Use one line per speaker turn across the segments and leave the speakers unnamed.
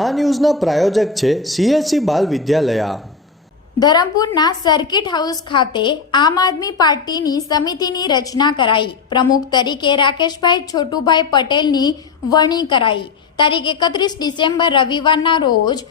આ ન્યૂઝના પ્રાયોજક છે સીએસસી બાલ વિદ્યાલયા.
ધરમપુરના સર્કિટ હાઉસ ખાતે આમ આદમી પાર્ટીની સમિતિની રચના કરાઈ. પ્રમુખ તરીકે રાકેશભાઈ છોટુભાઈ પટેલની વરણી કરાઈ. તારીખ એકત્રીસ ડિસેમ્બર રવિવારના રોજ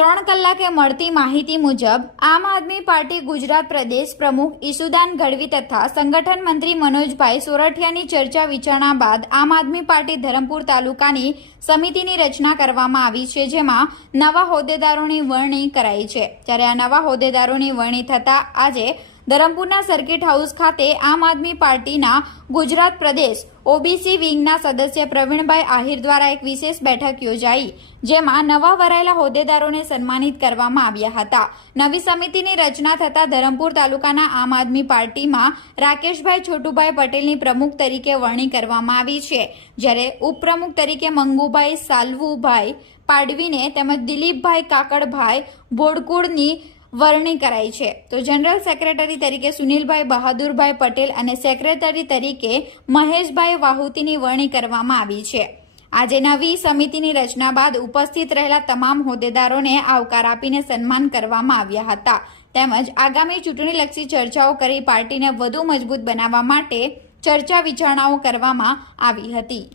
ત્રણ કલાકે મળતી માહિતી મુજબ, આમ આદમી પાર્ટી ગુજરાત પ્રદેશ પ્રમુખ ઈસુદાન ગઢવી તથા સંગઠન મંત્રી મનોજભાઈ સોરઠિયાની ચર્ચા વિચારણા બાદ આમ આદમી પાર્ટી ધરમપુર તાલુકાની સમિતિની રચના કરવામાં આવી છે, જેમાં નવા હોદ્દેદારોની વરણી કરાઈ છે. જ્યારે આ નવા હોદ્દેદારોની વરણી થતાં આજે ધરમપુરના સર્કિટ હાઉસ ખાતે આમ આદમી પાર્ટીના ગુજરાત પ્રદેશ ઓબીસી વિંગના સદસ્ય પ્રવીણભાઈ આહિર દ્વારા એક વિશેષ બેઠક યોજાઈ, જેમાં નવા વરાયેલા હોદ્દેદારોને સન્માનિત કરવામાં આવ્યા હતા. નવી સમિતિની રચના થતાં ધરમપુર તાલુકાના આમ આદમી પાર્ટીમાં રાકેશભાઈ છોટુભાઈ પટેલની પ્રમુખ તરીકે વરણી કરવામાં આવી છે, જ્યારે ઉપપ્રમુખ તરીકે મંગુભાઈ સાલવુભાઈ પાડવીને તેમજ દિલીપભાઈ કાકડભાઈ બોડકુળની વરણી કરાઈ છે. તો જનરલ સેક્રેટરી તરીકે સુનિલભાઈ બહાદુરભાઈ પટેલ અને સેક્રેટરી તરીકે મહેશભાઈ વાહુતીની વરણી કરવામાં આવી છે. આજે નવી સમિતિની રચના બાદ ઉપસ્થિત રહેલા તમામ હોદ્દેદારોને આવકાર આપીને સન્માન કરવામાં આવ્યા હતા. તેમજ આગામી ચૂંટણીલક્ષી ચર્ચાઓ કરી પાર્ટીને વધુ મજબૂત બનાવવા માટે ચર્ચા વિચારણાઓ કરવામાં આવી હતી.